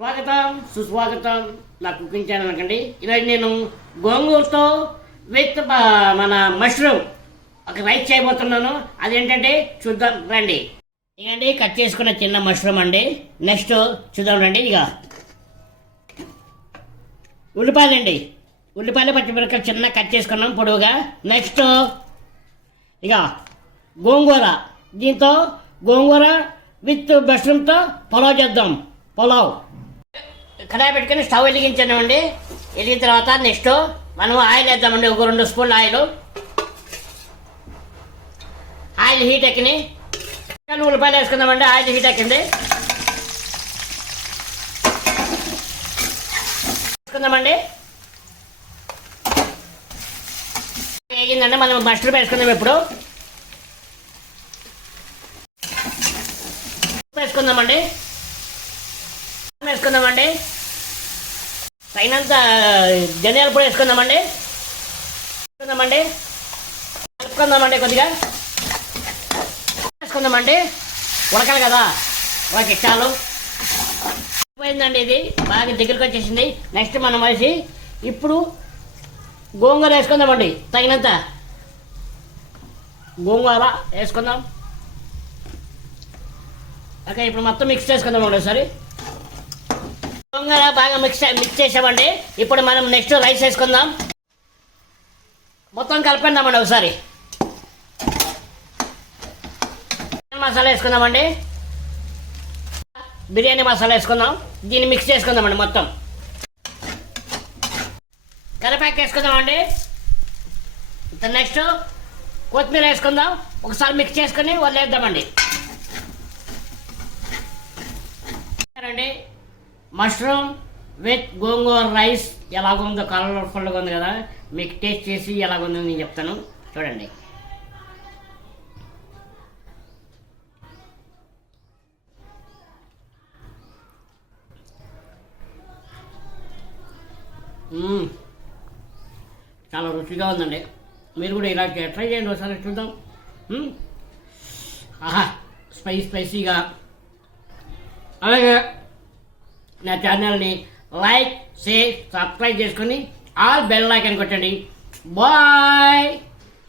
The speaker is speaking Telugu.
స్వాగతం సుస్వాగతం నా కుకింగ్ ఛానల్ అండి. ఈరోజు నేను గోంగూరతో విత్ మన మష్రూమ్ ఒక రైస్ చేయబోతున్నాను. అదేంటంటే చూద్దాం రండి. ఇకండి కట్ చేసుకున్న చిన్న మష్రూమ్ అండి. నెక్స్ట్ చూద్దాం రండి. ఇక ఉల్లిపాయలండి, ఉల్లిపాయలు పచ్చిమిరపకాయలు చిన్న కట్ చేసుకున్నాం పొడవుగా. నెక్స్ట్ ఇక గోంగూర, దీంతో గోంగూర విత్ మష్రూమ్తో పులావ్ చేద్దాం. పులావ్ కడాయి పెట్టుకుని స్టవ్ వెలిగించామండి. వెలిగిన తర్వాత నెక్స్ట్ మనం ఆయిల్ వేద్దామండి. ఒక 2 స్పూన్లు ఆయిల్ హీట్ ఎక్కినాయి. ఉల్లిపాయలు వేసుకుందామండి. ఆయిల్ హీట్ ఎక్కింది, వేసుకుందామండి. వేగిందండి. మనం మష్రూమ్ వేసుకుందాం. ఇప్పుడు వేసుకుందామండి. తగినంత ధనియాల పొడి వేసుకుందామండి. కలుపుకుందామండి. కొద్దిగా వేసుకుందామండి. ఉడకాలి కదా, ఓకే చాలు. పోయిందండి. ఇది బాగా దగ్గరికి వచ్చేసింది. నెక్స్ట్ మనం వేసి ఇప్పుడు గోంగూర వేసుకుందామండి. తగినంత గోంగూర వేసుకుందాం. ఓకే, ఇప్పుడు మొత్తం మిక్స్ చేసుకుందామండి ఒకసారి. గోంగూర బాగా మిక్స్ చేసామండి. ఇప్పుడు మనం నెక్స్ట్ రైస్ వేసుకుందాం. మొత్తం కలుపుకుందామండి ఒకసారి. మసాలా వేసుకుందామండి. బిర్యానీ మసాలా వేసుకుందాం. దీన్ని మిక్స్ చేసుకుందామండి. మొత్తం కరివేపాకు వేసుకుందామండి. నెక్స్ట్ కొత్తిమీర వేసుకుందాం. ఒకసారి మిక్స్ చేసుకుని వదిలేద్దామండి. అండి మష్రూమ్ విత్ గోంగూర రైస్ ఎలాగుందో, కలర్ఫుల్గా ఉంది కదా. మీకు టేస్ట్ చేసి ఎలాగుందో నేను చెప్తాను, చూడండి. చాలా రుచిగా ఉందండి. మీరు కూడా ఇలా ట్రై చేయండి ఒకసారి, చూద్దాం. ఆహా, స్పైసీగా. అలాగే నా ఛానల్ని లైక్, షేర్, సబ్స్క్రైబ్ చేసుకొని ఆల్ బెల్ ఐకాన్ కొట్టండి. బాయ్.